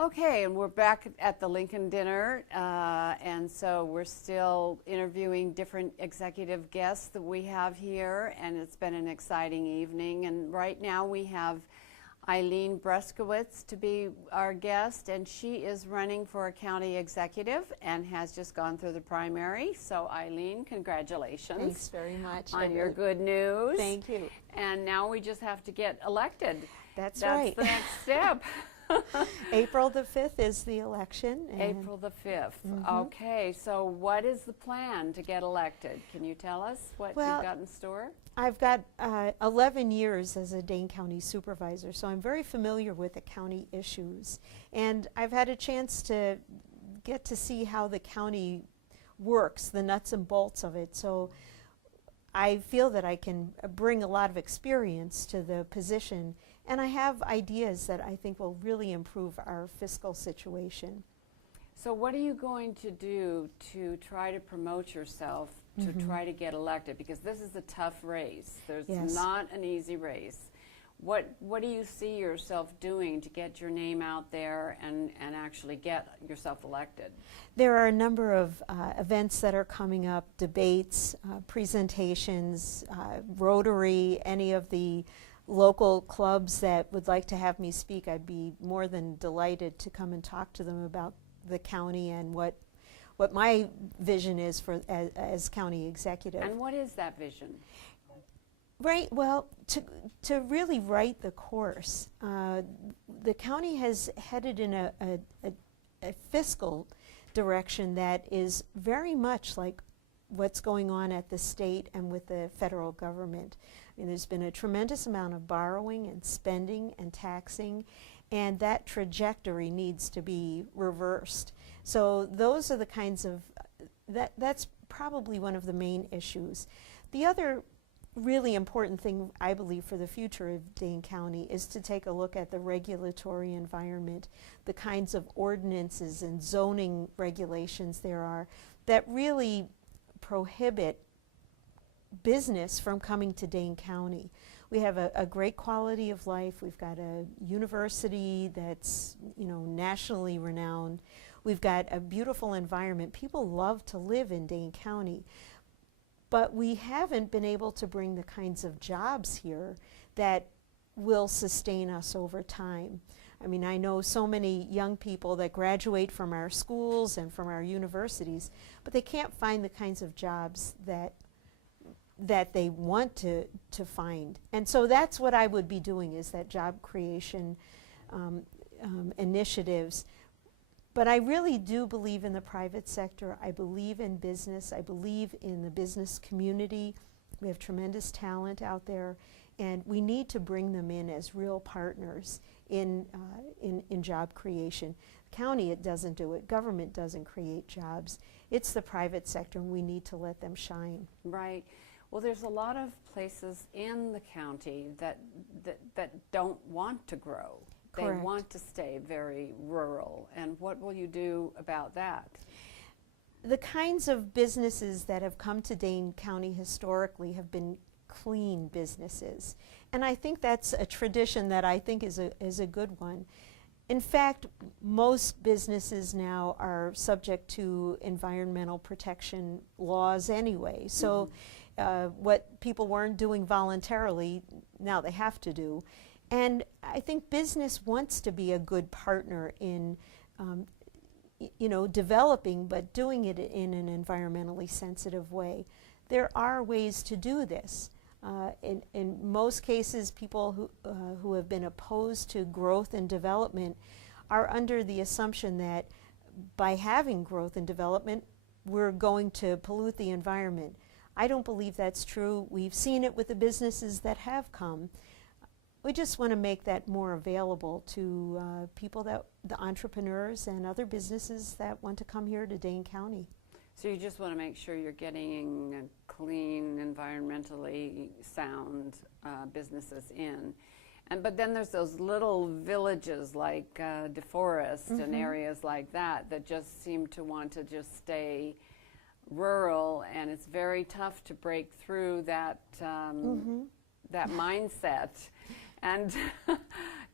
Okay, and we're back at the Lincoln Dinner, and so we're still interviewing different executive guests that we have here, and it's been an exciting evening. And right now we have Eileen Bruskewitz to be our guest, and she is running for a county executive and has just gone through the primary. So Eileen, congratulations. Thanks very much. On your good news. Thank you. And now we just have to get elected. That's right. That's the next step. April the 5th is the election. April the 5th. Okay, so what is the plan to get elected? Can you tell us what you've got in store? I've got 11 years as a Dane County Supervisor, so I'm very familiar with the county issues. And I've had a chance to get to see how the county works, the nuts and bolts of it. So I feel that I can bring a lot of experience to the position, and I have ideas that I think will really improve our fiscal situation. So what are you going to do to try to promote yourself to try to get elected? Because this is a tough race. There's not an easy race. What do you see yourself doing to get your name out there and actually get yourself elected? There are a number of events that are coming up, debates, presentations, Rotary, any of the local clubs that would like to have me speak. I'd be more than delighted to come and talk to them about the county and what my vision is for as county executive. And what is that vision? Right, well, to really write the course, the county has headed in a fiscal direction that is very much like what's going on at the state and with the federal government. I mean, there's been a tremendous amount of borrowing and spending and taxing, and that trajectory needs to be reversed. So those are the kinds of, that's probably one of the main issues. The other really important thing, I believe, for the future of Dane County is to take a look at the regulatory environment, the kinds of ordinances and zoning regulations there are that really prohibit business from coming to Dane County. We have a great quality of life. We've got a university that's, nationally renowned. We've got a beautiful environment. People love to live in Dane County. But we haven't been able to bring the kinds of jobs here that will sustain us over time. I mean, I know so many young people that graduate from our schools and from our universities, but they can't find the kinds of jobs that they want to find. And so that's what I would be doing, is that job creation initiatives. But I really do believe in the private sector. I believe in business. I believe in the business community. We have tremendous talent out there, and we need to bring them in as real partners in job creation. County, it doesn't do it. Government doesn't create jobs. It's the private sector, and we need to let them shine. Right. Well, there's a lot of places in the county that don't want to grow. Correct. They want to stay very rural. And what will you do about that? The kinds of businesses that have come to Dane County historically have been clean businesses. And I think that's a tradition that I think is a good one. In fact, most businesses now are subject to environmental protection laws anyway. So what people weren't doing voluntarily, now they have to do. And I think business wants to be a good partner in, developing, but doing it in an environmentally sensitive way. There are ways to do this. In most cases, people who have been opposed to growth and development are under the assumption that by having growth and development, we're going to pollute the environment. I don't believe that's true. We've seen it with the businesses that have come. We just want to make that more available to people, the entrepreneurs and other businesses that want to come here to Dane County. So you just want to make sure you're getting clean, environmentally sound businesses in. But then there's those little villages like DeForest and areas like that just seem to want to just stay rural, and it's very tough to break through that that mindset. And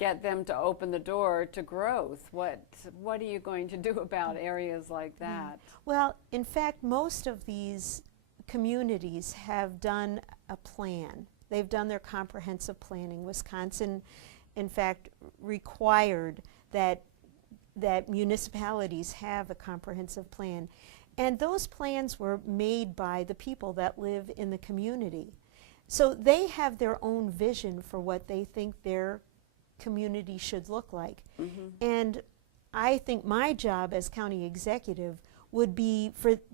get them to open the door to growth. What are you going to do about areas like that? Well, in fact, most of these communities have done a plan. They've done their comprehensive planning. Wisconsin, in fact, required that municipalities have a comprehensive plan. And those plans were made by the people that live in the community. So they have their own vision for what they think their community should look like. And I think my job as county executive would be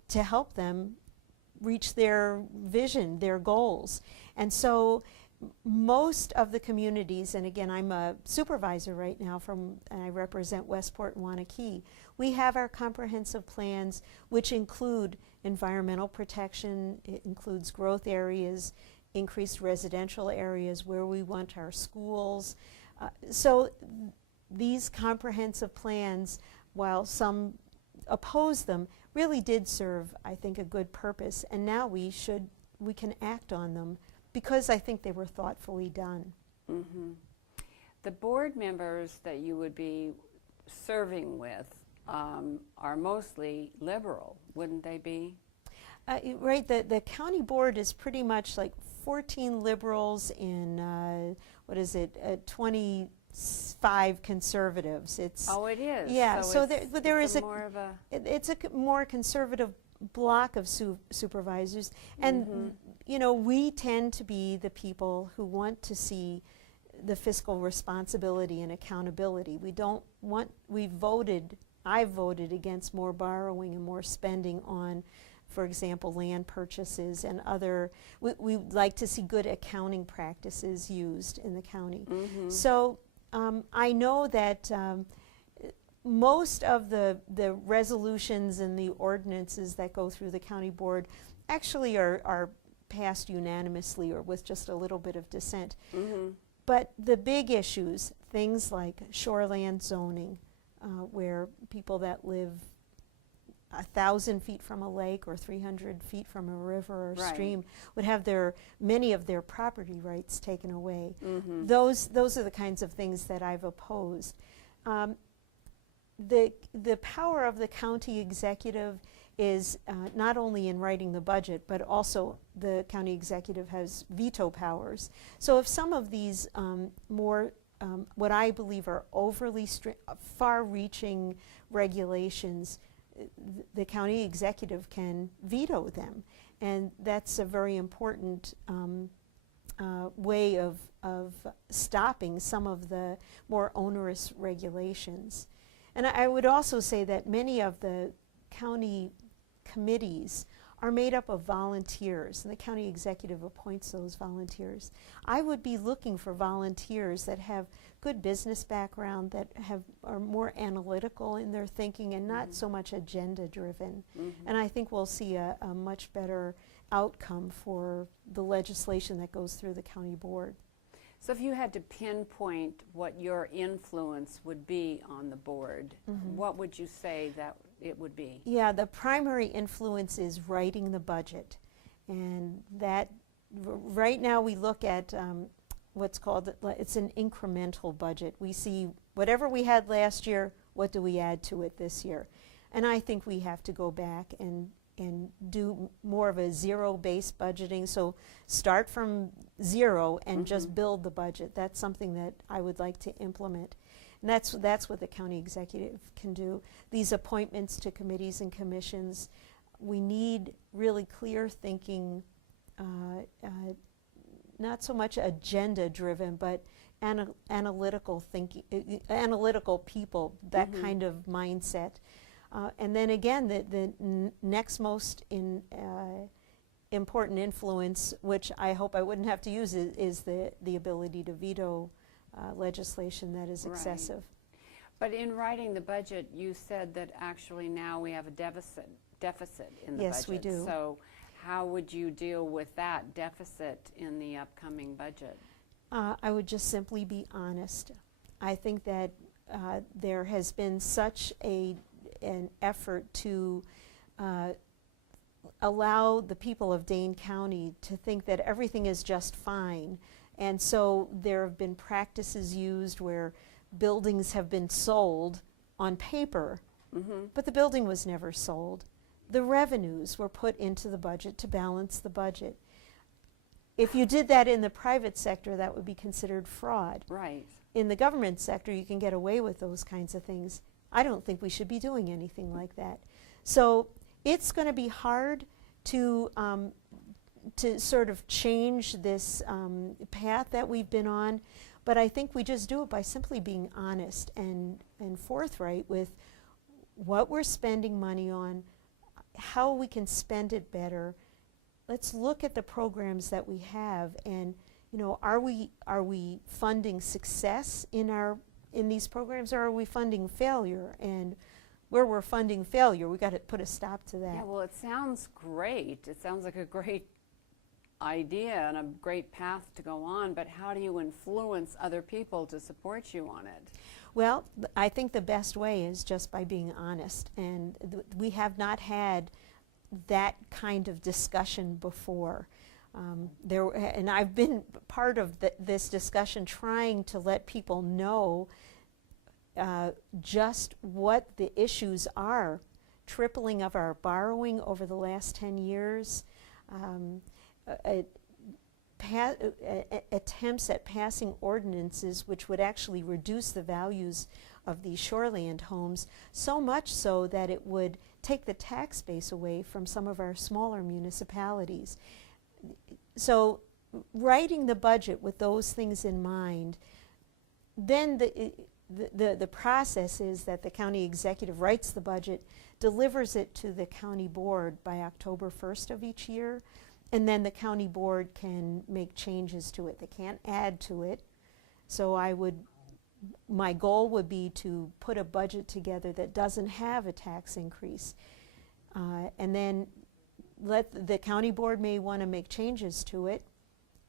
to help them reach their vision, their goals. And so most of the communities, and again, I'm a supervisor right now and I represent Westport and Wanakee, we have our comprehensive plans, which include environmental protection, it includes growth areas, increased residential areas where we want our schools. So these comprehensive plans, while some oppose them, really did serve, I think, a good purpose. And now we can act on them because I think they were thoughtfully done. The board members that you would be serving with are mostly liberal, wouldn't they be? Right, the county board is pretty much like 14 liberals and 25 conservatives. It's it is. Yeah, so there is more of a it's a more conservative block of supervisors, and you know, we tend to be the people who want to see the fiscal responsibility and accountability. I voted against more borrowing and more spending on, for example, land purchases and other, we like to see good accounting practices used in the county. So I know that most of the resolutions and the ordinances that go through the county board actually are passed unanimously or with just a little bit of dissent. But the big issues, things like shoreland zoning, where people that live 1,000 feet from a lake or 300 feet from a river or stream would have many of their property rights taken away. Those are the kinds of things that I've opposed. The power of the county executive is not only in writing the budget, but also the county executive has veto powers. So if some of these more what I believe are overly far-reaching regulations, the county executive can veto them, and that's a very important way of stopping some of the more onerous regulations. And I would also say that many of the county committees are made up of volunteers, and the county executive appoints those volunteers. I would be looking for volunteers that have good business background, that are more analytical in their thinking and not so much agenda driven. And I think we'll see a much better outcome for the legislation that goes through the county board. So if you had to pinpoint what your influence would be on the board, what would you say that it would be? Yeah, the primary influence is writing the budget. And that, right now we look at what's called, it's an incremental budget. We see whatever we had last year, what do we add to it this year? And I think we have to go back and do more of a zero-based budgeting. So start from zero and just build the budget. That's something that I would like to implement. And that's what the county executive can do. These appointments to committees and commissions, we need really clear thinking, not so much agenda-driven, but analytical thinking, analytical people, that kind of mindset. And then again, the next most important influence, which I hope I wouldn't have to use, is the ability to veto legislation that is excessive. But in writing the budget, you said that actually now we have a deficit in the budget. Yes, we do. So how would you deal with that deficit in the upcoming budget? I would just simply be honest. I think that there has been such an effort to allow the people of Dane County to think that everything is just fine And so there have been practices used where buildings have been sold on paper, but the building was never sold. The revenues were put into the budget to balance the budget. If you did that in the private sector, that would be considered fraud. Right. In the government sector, you can get away with those kinds of things. I don't think we should be doing anything like that. So it's going to be hard to sort of change this path that we've been on, but I think we just do it by simply being honest and forthright with what we're spending money on, how we can spend it better. Let's look at the programs that we have, and are we funding success in these programs, or are we funding failure? And where we're funding failure, we got to put a stop to that. Yeah, well, it sounds great. It sounds like a great idea and a great path to go on, but how do you influence other people to support you on it? Well, I think the best way is just by being honest, and we have not had that kind of discussion before. And I've been part of this discussion trying to let people know just what the issues are. Tripling of our borrowing over the last 10 years, attempts at passing ordinances which would actually reduce the values of these shoreland homes, so much so that it would take the tax base away from some of our smaller municipalities. So writing the budget with those things in mind, then the process is that the county executive writes the budget, delivers it to the county board by October 1st of each year, and then the county board can make changes to it. They can't add to it. So my goal would be to put a budget together that doesn't have a tax increase. And then the county board may want to make changes to it,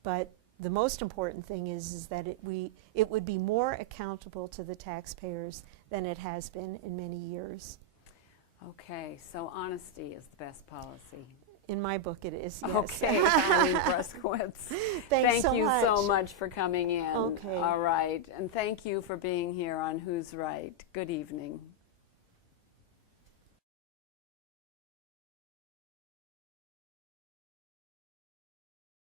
but the most important thing is that it would be more accountable to the taxpayers than it has been in many years. Okay, so honesty is the best policy. In my book it is, yes. Okay, Eileen Bruskewitz. Thank you so much for coming in. Okay. All right, and thank you for being here on Who's Right. Good evening.